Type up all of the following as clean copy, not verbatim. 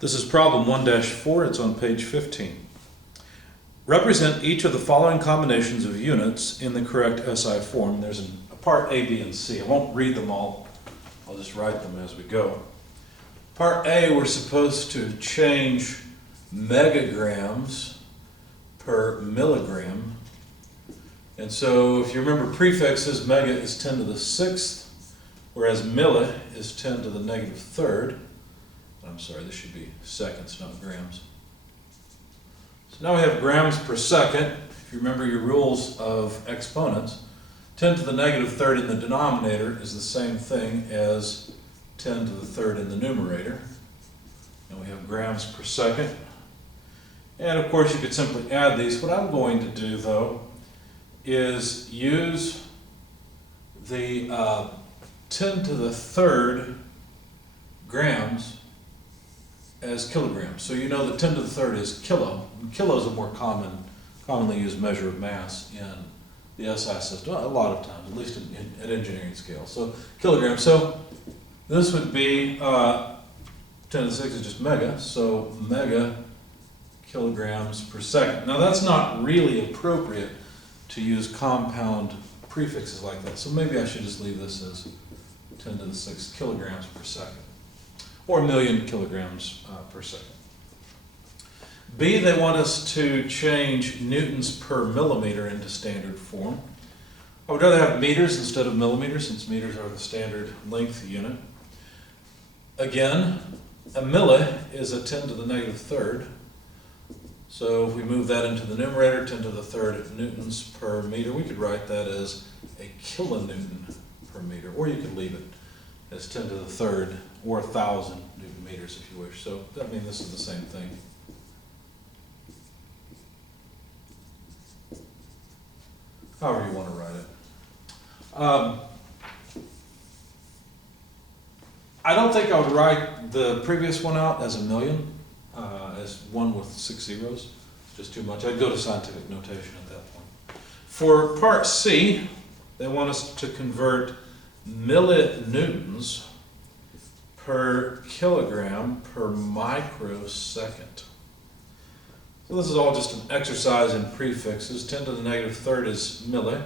This is problem 1-4, it's on page 15. Represent each of the following combinations of units in the correct SI form. There's a part A, B, and C. I won't read them all, I'll just write them as we go. Part A, we're supposed to change megagrams per milligram. And so if you remember prefixes, mega is 10 to the 6th, whereas milli is 10 to the negative 3rd. I'm sorry, this should be seconds, not grams. So now we have grams per second. If you remember your rules of exponents, 10 to the negative 3rd in the denominator is the same thing as 10 to the 3rd in the numerator. And we have grams per second. And of course you could simply add these. What I'm going to do though is use the 10 to the 3rd grams as kilograms. So you know that 10 to the 3rd is kilo. And kilo is a more commonly used measure of mass in the SI system, a lot of times, at least at engineering scale. So kilograms. So this would be 10 to the 6th is just mega, so mega kilograms per second. Now that's not really appropriate to use compound prefixes like that, so maybe I should just leave this as 10 to the 6th kilograms per second, or 1,000,000 kilograms per second. B, they want us to change newtons per millimeter into standard form. I would rather have meters instead of millimeters, since meters are the standard length unit. Again, a milli is a 10 to the negative 3rd. So if we move that into the numerator, 10 to the 3rd newtons per meter, we could write that as a kilonewton per meter, or you could leave it as 10 to the 3rd, or 1,000 newton meters if you wish. So that means this is the same thing. However you want to write it. I don't think I would write the previous one out as a million, as one with 6 zeros. It's just too much. I'd go to scientific notation at that point. For part C, they want us to convert millinewtons per kilogram per microsecond. So this is all just an exercise in prefixes. 10 to the negative 3rd is milli.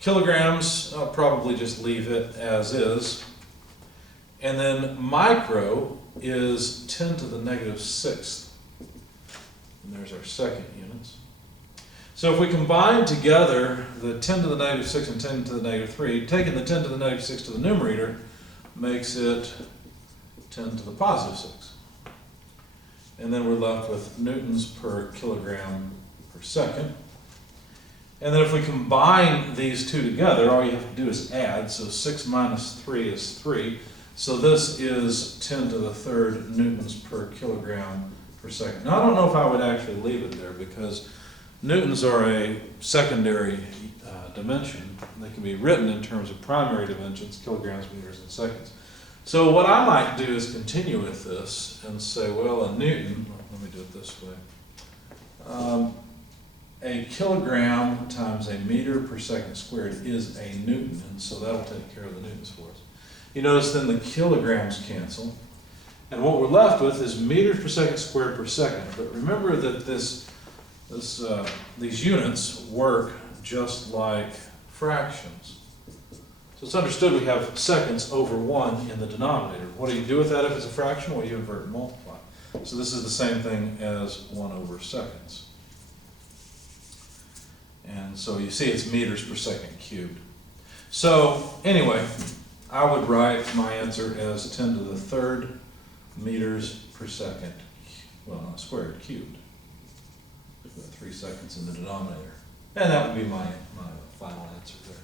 Kilograms, I'll probably just leave it as is. And then micro is 10 to the negative 6th. And there's our second units. So if we combine together the 10 to the negative 6 and 10 to the negative 3, taking the 10 to the negative 6 to the numerator makes it 10 to the positive 6. And then we're left with newtons per kilogram per second. And then if we combine these two together, all you have to do is add. So 6 minus 3 is 3. So this is 10 to the 3rd newtons per kilogram per second. Now I don't know if I would actually leave it there because newtons are a secondary dimension. They can be written in terms of primary dimensions, kilograms, meters, and seconds. So what I might do is continue with this and say, well, a newton, let me do it this way. A kilogram times a meter per second squared is a newton, and so that'll take care of the newtons for us. You notice then the kilograms cancel, and what we're left with is meters per second squared per second. But remember that these units work just like fractions. So it's understood we have seconds over 1 in the denominator. What do you do with that if it's a fraction? Well, you invert and multiply. So this is the same thing as 1 over seconds. And so you see it's meters per second cubed. So anyway, I would write my answer as 10 to the 3rd meters per second, well, not squared, cubed. With 3 seconds in the denominator. And that would be my final answer there.